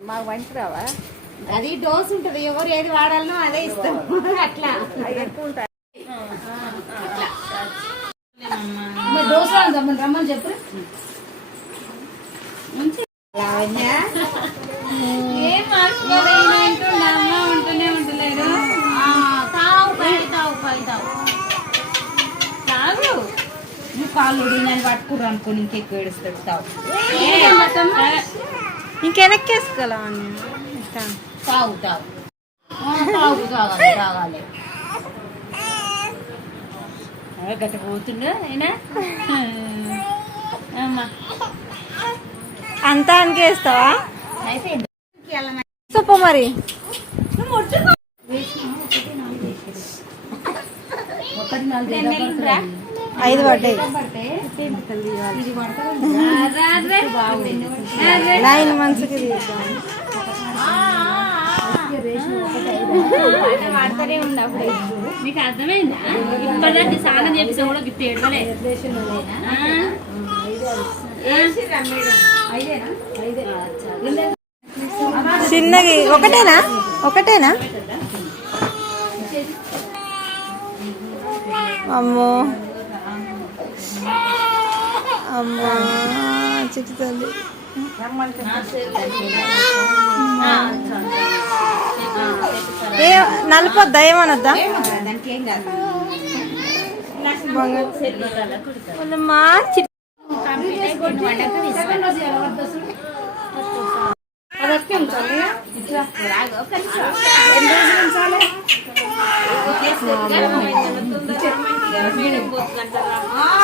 మాకు మంచి రావా అది డోస్ ఉంటది ఎవరు ఏది వాడాలనో అదే ఇస్తాం అట్లా ఎక్కువ ఉంటాయి డోస్ రమ్మని చెప్పు ఉంటూనే ఉంటలేడు తాగు నువ్వు కాళ్ళు నేను పట్టుకురు అనుకో ఇంకెక్కువ ఏడుస్తాడు తావు ఇంకెనక్కేసుకోవాలా తాగు తాగు తాగు తాగాలి తాగాలి గట్ట పోతుండే అయినా అంతా అనికేస్తావా చెప్పు మరి ఐదు పడ్డాయి 9 months వాడతానే ఉండప్పుడు మీకు అర్థమైందా ఇప్పటిదాకా స్నానం చేపిస్తే కూడా గిఫ్ట్ ఏడవలే చిన్నది ఒకటేనా అమ్మో అమ్మా చిక్కుతుంది ఏ నలిపొద్దా ఏమనొద్దా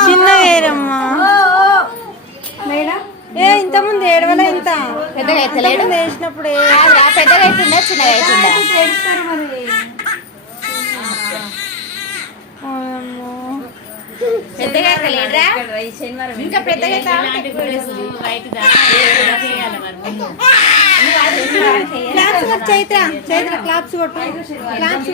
చిన్నవేరమ్మా ఏ ఇంత ముందు ఏడవలే ఇంత పెద్దగా ఎత్తలేడు వేసినప్పుడు పెద్దగా అవుతుందా చిన్నగా అవుతుందా పెద్దగా ఎత్తలేడురా ఇంకా పెద్దగా చైత్ర క్లాప్స్ కొట్టు క్లాప్స్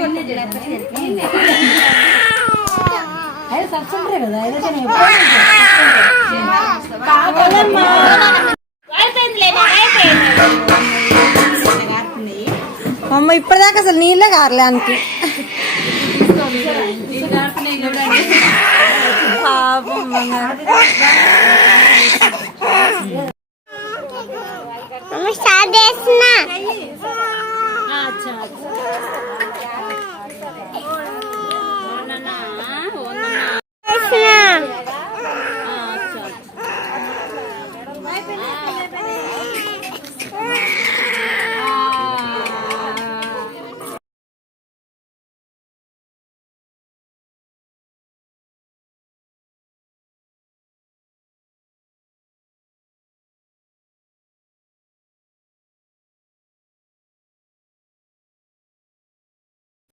అమ్మ ఇప్పటిదాకా అసలు నీళ్ళే కారలే అనికి స్టార్ట్ చేస్తున్నా.